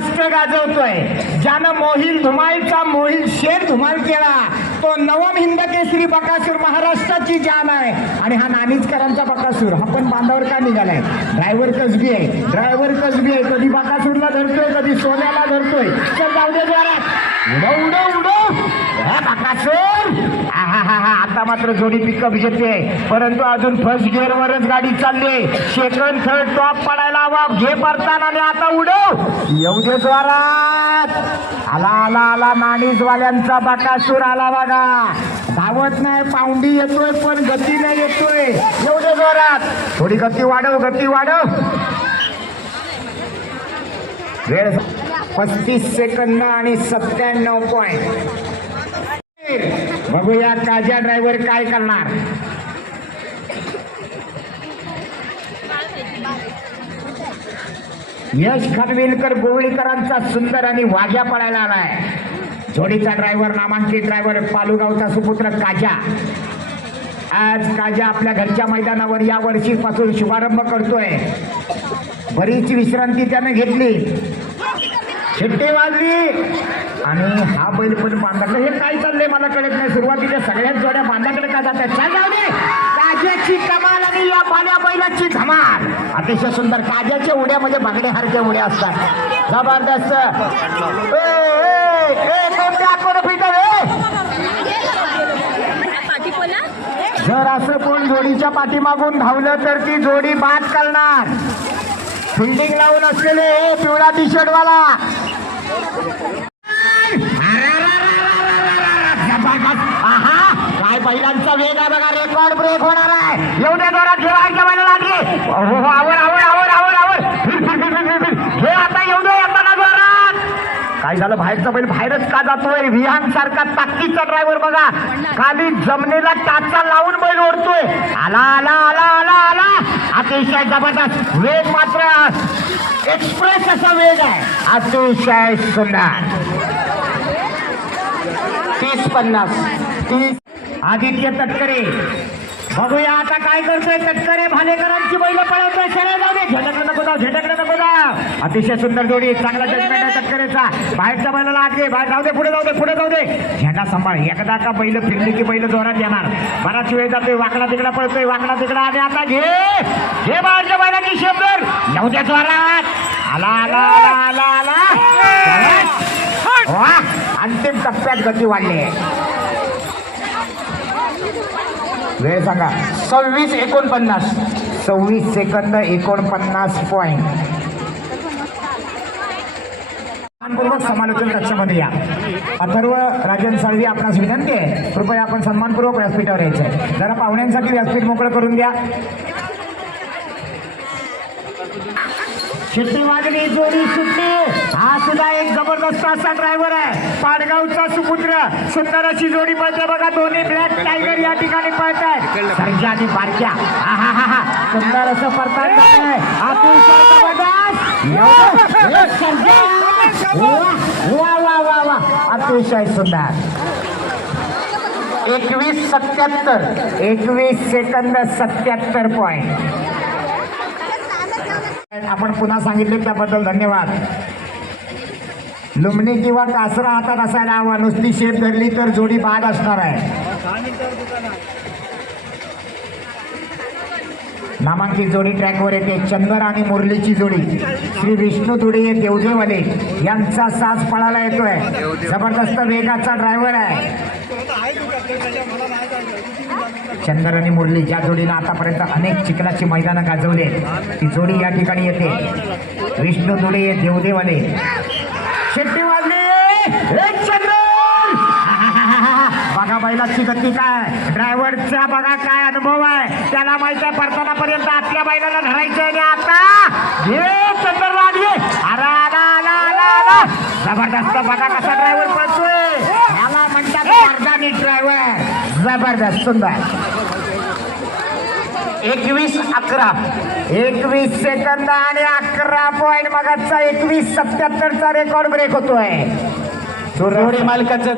राष्ट्र गाजवतोय. ज्यानं मोहिल धुमाळचा मोहिल शेर धुमाल केला तो नवम हिंद केसरी बकासूर महाराष्ट्राची जान आहे. आणि हा नानीचकरांचा बकासूर हा पण बांधावर का निघालाय? ड्रायव्हर कसबी आहे. ड्रायव्हर कसबी आहे. कधी बकासूरला धरतोय कधी सोन्याला धरतोय. चल जाऊ दे जोरात. उडो उडो उडो बकासूर! आता मात्र जोडी पिकअप घेते परंतु अजून फर्स्ट गिअर वरच गाडी चालली सेकंड थर्ड टॉप पडायला हवा. घे परताना आणि आता उडव. येऊ दे जोरात. आला आला आला. नाणीजवाल्यांचा बाकासूर आला बघा. धावत नाही पाऊंडी येतोय पण गती नाही येतोय. येऊ दे जोरात. थोडी गती वाढव गती वाढव. वेळ पस्तीस सेकंद आणि सत्त्याण्णव पॉईंट बघूया काजा ड्रायव्हर काय करणार. यश खनविलकर गोवळीकरांचा सुंदर आणि वाघ्या पळायला आलाय. जोडीचा ड्रायव्हर नामांकित ड्रायव्हर पालुगावचा सुपुत्र काजा. आज काजा आपल्या घरच्या मैदानावर या वर्षीपासून शुभारंभ करतोय. बरीच विश्रांती त्याने घेतली. शिट्टी वाजली. आणि हा बैल पण बांधाकडे. हे काय चाललंय मला कळत नाही. सुरुवातीच्या सगळ्याच जोड्या बांधाकडे का जातात? चल जाऊ दे. काज्याची कमाल आणि या पाण्या बैलाची धमाल. अतिशय सुंदर. काज्याच्या उड्या म्हणजे उड्या असतात. जबरदस्त. जर असं कोण जोडीच्या पाठीमागून धावलं तर ती जोडी बाद करणार. फिल्डिंग लावून असलेले पिवळा टी शर्टवाला बैलांचा वेग आहे बघा रेकॉर्ड ब्रेक होणार आहे. एवढ्या जोरात ठेवायच्या मला लागले. आवड आवड आवड आवड आवड फिर हे आता येऊ दे येताना जोरात. काय झालं बाहेरचा बैल? बाहेरच का जातोय? विहान सारखा ताकदीचा ड्रायव्हर बघा. खाली जमनीला टाचा लावून बैल ओढतोय. आला आला आला आला आला. अतिशय जबरदस्त. वेग मात्र. एक्सप्रेस असा वेग आहे. अतिशय सुंदर. तीस पन्नास. तीस आदित्य तटकरे. बघूया आता काय करतोय तटकरे. भालेकरांची बैल पळवतोय. सरळ जाऊ दे झटकलं नको जाऊ झटकलं नको जाऊ. अतिशय सुंदर जोडी चांगला जजमेंट आहे तटकरेचा. बाहेरच्या बैलाला आत घे. बाहेर जाऊ दे पुढे जाऊ दे पुढे जाऊ दे. झेंडा सांभाळ. एकदा का बैल फिरली की बैल जोरात येणार. बराच वेळ जातोय. वाकडा तिकडा पळतोय. वाकडा तिकडा आणि आता घे. घे बाहेरच्या बैलाची शेपदर. जाऊ दे जोरात. आला आला आला आला आला. वा. अंतिम टप्प्यात गती वाढली आहे. वेळ सांगा. सव्वीस एकोणपन्नास. सव्वीस सेकंद एकोणपन्नास पॉइंट सन्मानपूर्वक समालोचन कक्षामध्ये या. अथर्व राजन साळवी आपणास विनंती आहे. कृपया आपण सन्मानपूर्वक व्यासपीठावर यायचं आहे. जरा पाहुण्यांसाठी व्यासपीठ मोकळं करून द्या. शिट्टी वाजली जोडी सुट्टी हा सुद्धा एक जबरदस्त असा ड्रायव्हर आहे. पाडगावचा सुपुत्र. सुंदर अशी जोडी पळते बघा. दोन्ही ब्लॅक टायगर या ठिकाणी पळत सरजा आणि बारक्या. हा हा हा हा. सुंदर असं परताळ आहे एवढं- एक सर्जा. वा वा वा वा. अतिशय सुंदर. एकवीस सत्याहत्तर. एकवीस सेकंद सत्याहत्तर पॉईंट आपण पुन्हा सांगितले त्याबद्दल धन्यवाद. लुमणी किंवा कासरा हातात असायला हवा नुसती शेप धरली तर जोडी बाद असणार आहे. नामांकित जोडी ट्रॅकवर येते. चंदर आणि मुरलीची जोडी. श्री विष्णू धुडे देवजेवाले यांचा साज पळायला येतोय. जबरदस्त वेगाचा ड्रायव्हर आहे. चंदर आणि मुरली ज्या जोडीला आतापर्यंत अनेक चिखलाची मैदानं गाजवली आहेत ती जोडी या ठिकाणी येते. विष्णू धुडे देवदेवाले. शेट्टी वाजली बघा बैलाची गती काय? ड्रायव्हरचा बघा काय अनुभव आहे. त्याला माहीत आहे परतानापर्यंत आपल्या बैलाला धरायचं आणि आता घे घे अरे आला आला आला आला. जबरदस्त बघा कसा ड्रायव्हर पळतोय. याला म्हणतात मर्दानी ड्रायव्हर जबरदस्त सुंदर. एकवीस अकरा. एकवीस सेकंद आणि अकरा पॉईंट मगाचा एकवीस सत्याहत्तरचा रेकॉर्ड ब्रेक होतोय. मालकाचं